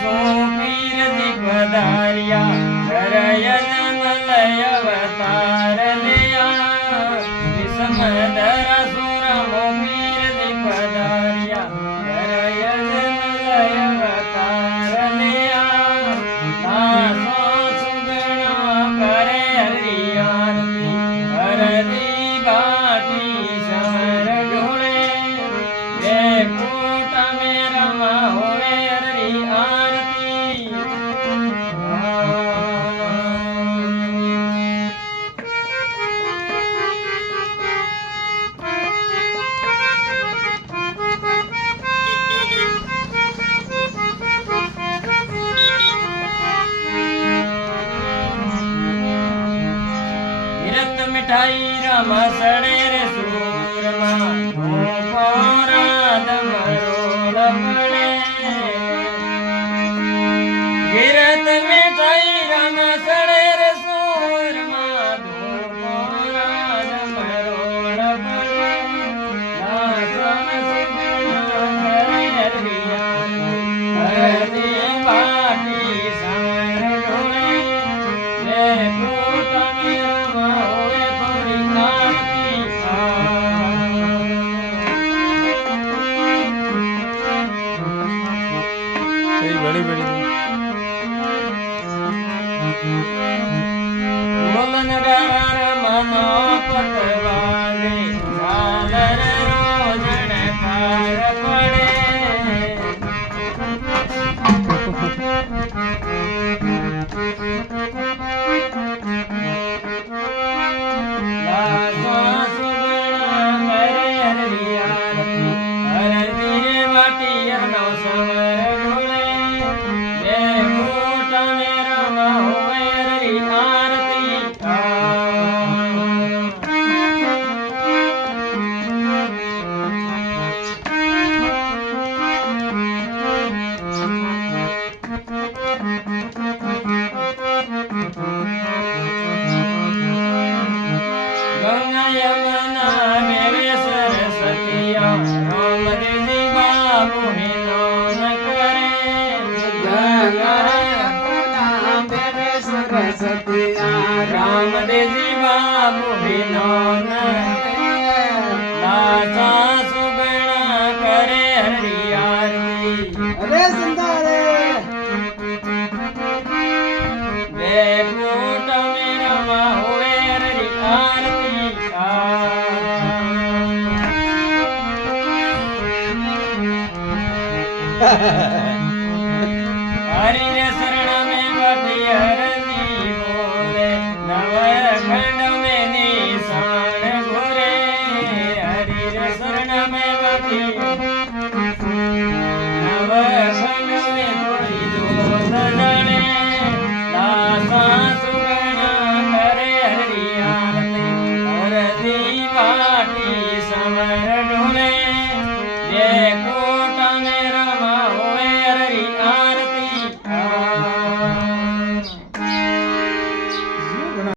પીરજી પધાર્યા હરયન મલય અવતાર લેયા વિષમધરા સુરમો પીરજી પધાર્યા હરયન મલય અવતાર લેયા દાસો સુગણા કરે હરિયારતી હરદી બાટી સમર ઢોળે બે કોટા મેરામાં હોવે હરી આરતી તીરથ મીઠાઈ રામા સડે રે સૂરમાં ધૂપોરાદ મરોળ પડે તીરથ મીઠાઈ રામા સડે રે સૂરમાં ધૂપોરાદ મરોળ પડે હરદી બાટી સમર ઢોળે બે કોટા મેરામાં હોવે થોડી આરતી बड़ी बड़ी બોલન ગરાર મનો પટવાગે ઝાલર રોજણ કાર પડે લાગો સુગણા કરે હરી આરતી હરદી વાટી નો સમર ઢોળે બે મોટા મેરામાં હોવે હરી આરતી ગંગા યમુના મેરે સરસ્વતીયા રામદેવજી બાબુ હિનોન કરે રામદેવજી બાબુ હિનોન દાસા